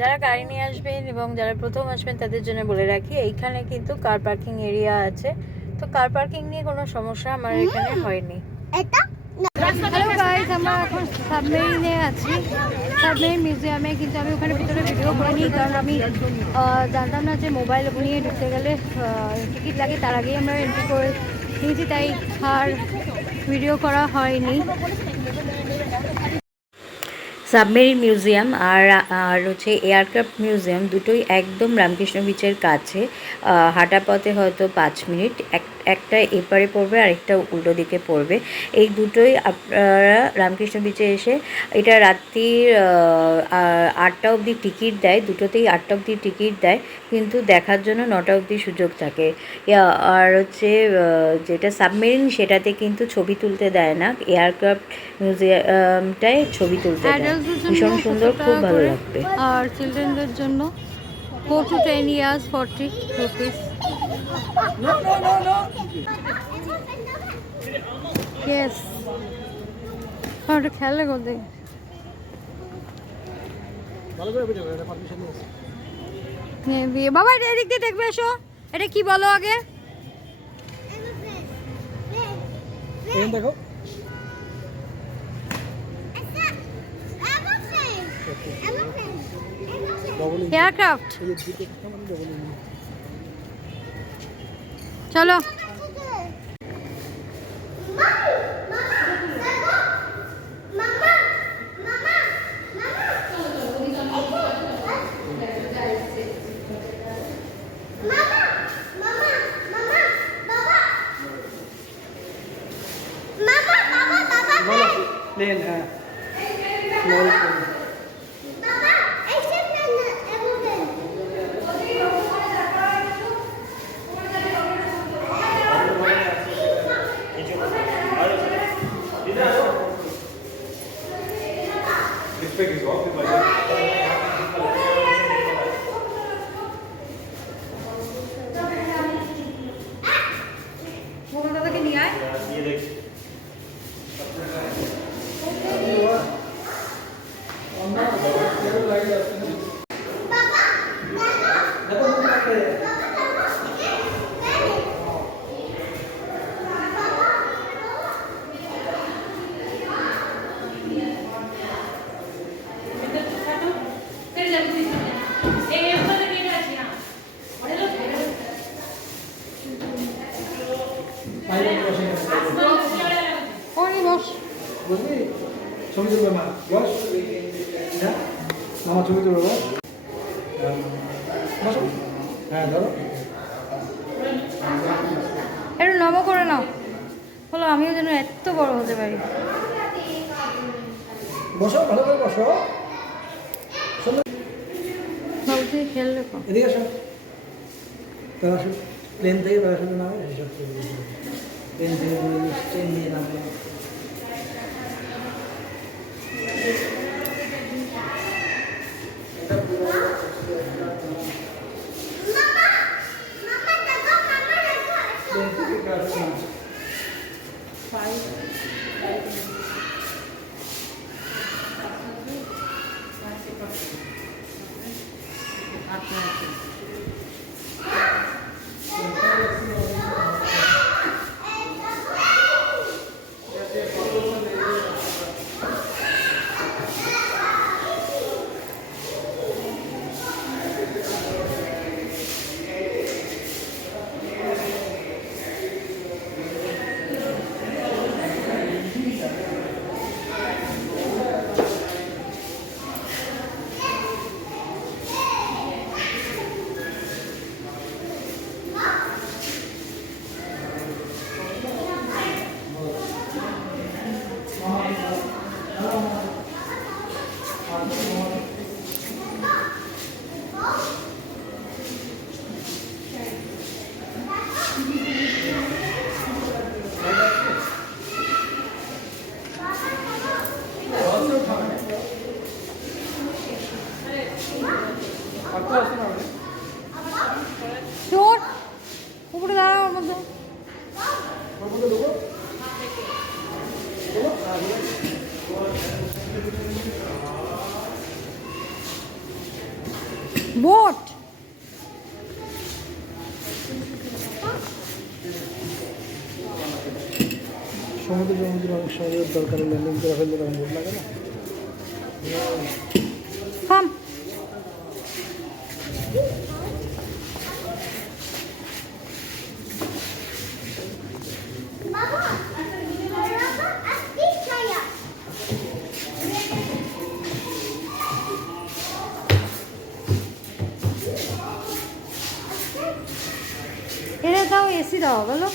যারা গাড়ি নিয়ে আসবেন এবং যারা প্রথম আসবেন তাদের জন্য বলে রাখি, এইখানে কিন্তু কার পার্কিং এরিয়া আছে, তো কার পার্কিং নিয়ে কোনো সমস্যা আমার এখানে হয়নি। হ্যালো গাইস, আমরা এখন সাবমেরিনে আছি, সাবমেরিন মিউজিয়ামে। কিন্তু আমি ওখানে ভিতরে ভিডিও করিনি, কারণ আমি জানতাম না যে মোবাইল নিয়ে ঢুকতে গেলে টিকিট লাগে, তার আগেই আমরা এন্ট্রি করে নিয়েছি, তাই আর ভিডিও করা হয়নি। সাবমেরিন মিউজিয়াম আর হচ্ছে এয়ারক্রাফট মিউজিয়াম দুটোই একদম রামকৃষ্ণ বিচের কাছে, হাঁটা পথে হয়তো 5 মিনিট। একটা এপারে পড়বে আর একটা উল্টো দিকে পড়বে। এই দুটোই আপনারা রামকৃষ্ণ বিচে এসে, এটা রাত্রির 8টা অবধি টিকিট দেয়, দুটোতেই 8টা অবধি টিকিট দেয়, কিন্তু দেখার জন্য 9টা অবধি সুযোগ থাকে। আর হচ্ছে যেটা সাবমেরিন সেটাতে কিন্তু ছবি তুলতে দেয় না, এয়ারক্রাফট মিউজিয়ামটায় ছবি তুলতে দেয়। ভীষণ সুন্দর, খুব ভালো লাগবে। আর চিলড্রেনদের জন্য 4 to 10 years 40 rupees. Yes. খেয়াল করতে বাবা, এটা এদিক দিয়ে দেখবে, এসো। এটা কি বলো আগে দেখো। এয়ারক্রাফট, চলো। प्लेन है, स्मॉल प्लेन। বুঝলি, ছবি তুলবে মা, বস। মামা ছবি তুলবে, বসো। হ্যাঁ ধরো, একটু নমো করে নাও, বলো আমিও যেন এত বড় হতে পারি। বসো, ভালো করে বসো। ভাবছি খেয়াল রেখো। এদিকে আসো, প্যারাশুট, প্লেন থেকে প্যারাশুট নামে, এইসব প্লেন থেকে ট্রেন নিয়ে নামে। সমুদ্র অনেক সময় দরকারি ল্যান্ডিং করে ফেললে তখন ভোট লাগে না। থাম। এটা দাও, এসি দাও বলো।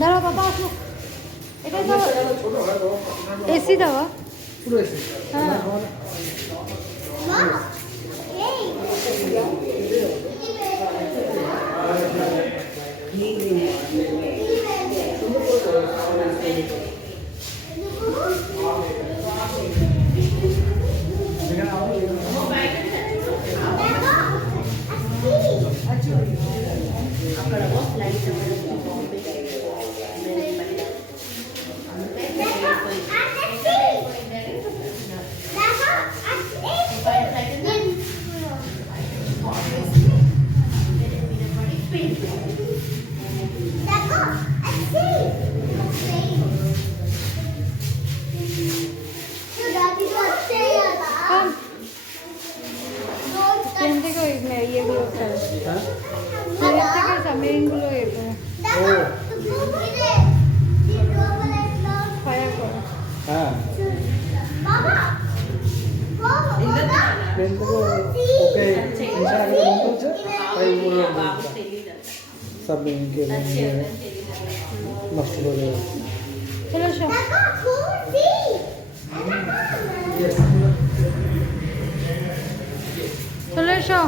দাঁড়াও বাবা আসো, এটা দাও, এসি দাও। পুরো এসে হ্যাঁ ট্রেন থেকে ওই ইয়েগুলো ফেলে, ট্রেন থেকে সাবমেরিনগুলো ইয়ে করে ফায়ার করে। হ্যাঁ প্লেন থেকে ওকে নিশা আগে বন্ধ হচ্ছে, তাই সাবমেরিনকে নষ্ট করে দেবে। চলে এসো, চলে এসো।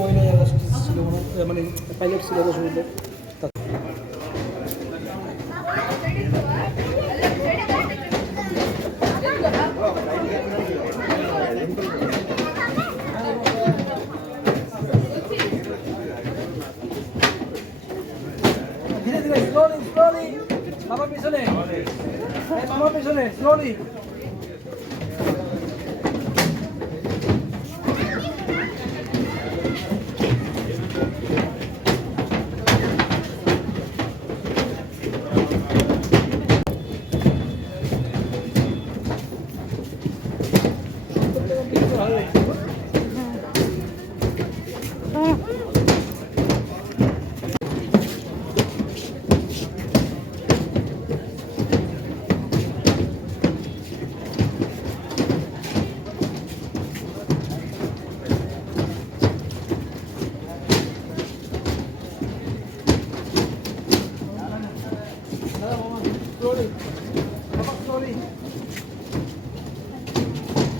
মহিলা ছিল মানে পাইলট ছিল শুরুতে। ধীরে ধীরে স্লোলি স্লোলি বাবা পিছনে, বাবা পিছনে স্লোলি।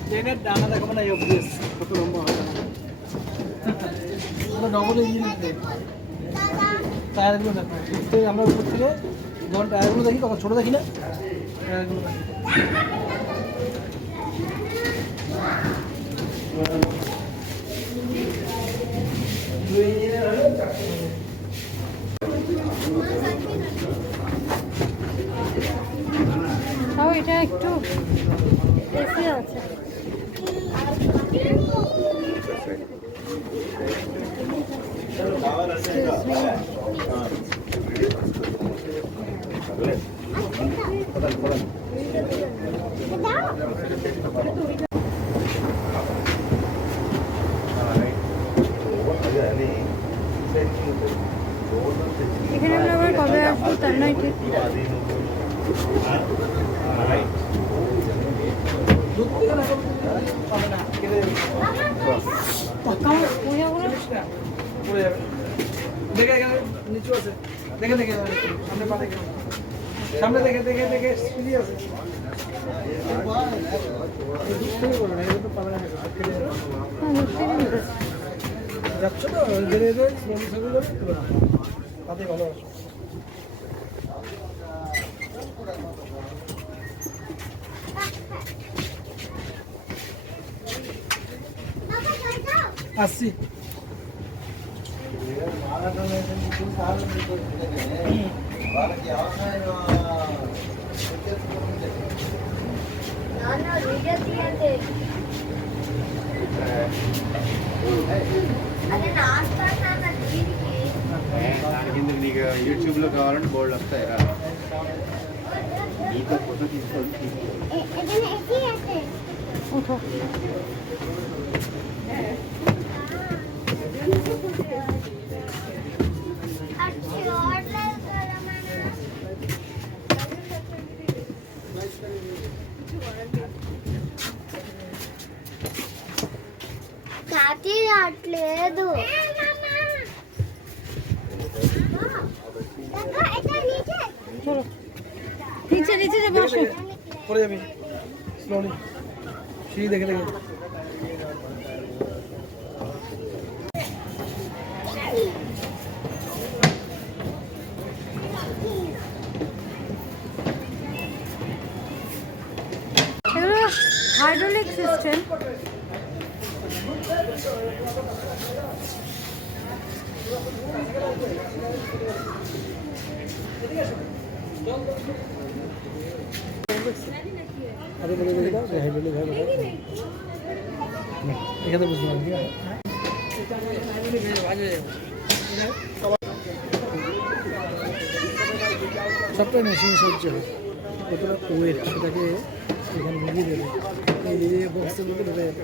ট্রেনের ডানা দেখো না, অবভিয়াস কত লম্বা হয় না, ডবল ইঞ্জিন ট্রেন। টায়ারগুলো দেখো, আমরা উপর থেকে যখন টায়ারগুলো দেখি তখন ছোটো দেখি না, টায়ারগুলো দেখি। দুই ইঞ্জিনের হলো চারটে। তাও এটা একটু এসি আছে। এখানে আমরা আবার কবে আসবো তার নয় ঠিক। দেখে নিচু আছে, দেখে দেখে সামনে পা দেখে, সামনে দেখে দেখে দেখে সিঁড়ি আছে। পাবে না। যাচ্ছ তো ধীরে ধীরে স্লোলি স্লোলি করে তুলে নাও, তাতে ভালো আছে। আসছি। కింద నీకు యూట్యూబ్లో కావాలంటే బోర్డు వస్తాయి రా నీతో ఫోటో తీసుకోవాలి উঠো। కాకి రావట్లేదు চলো নিচে নিচে যাবো, আসো। পরে যাবি স্লোলি, সিঁড়ি দেখে দেখে। এগুলো হাইড্রোলিক সিস্টেম। আরে বলে দেখে দাও, হাইড্রোলিক ভাবে এখানে বুঝতে পারবি। সবটাই মেশিন সাহায্য হয়, কতটা ওয়েট সেটাকে এখানে মিলিয়ে দেবে, মিলিয়ে বক্সের মধ্যে ঢুকে যাবে।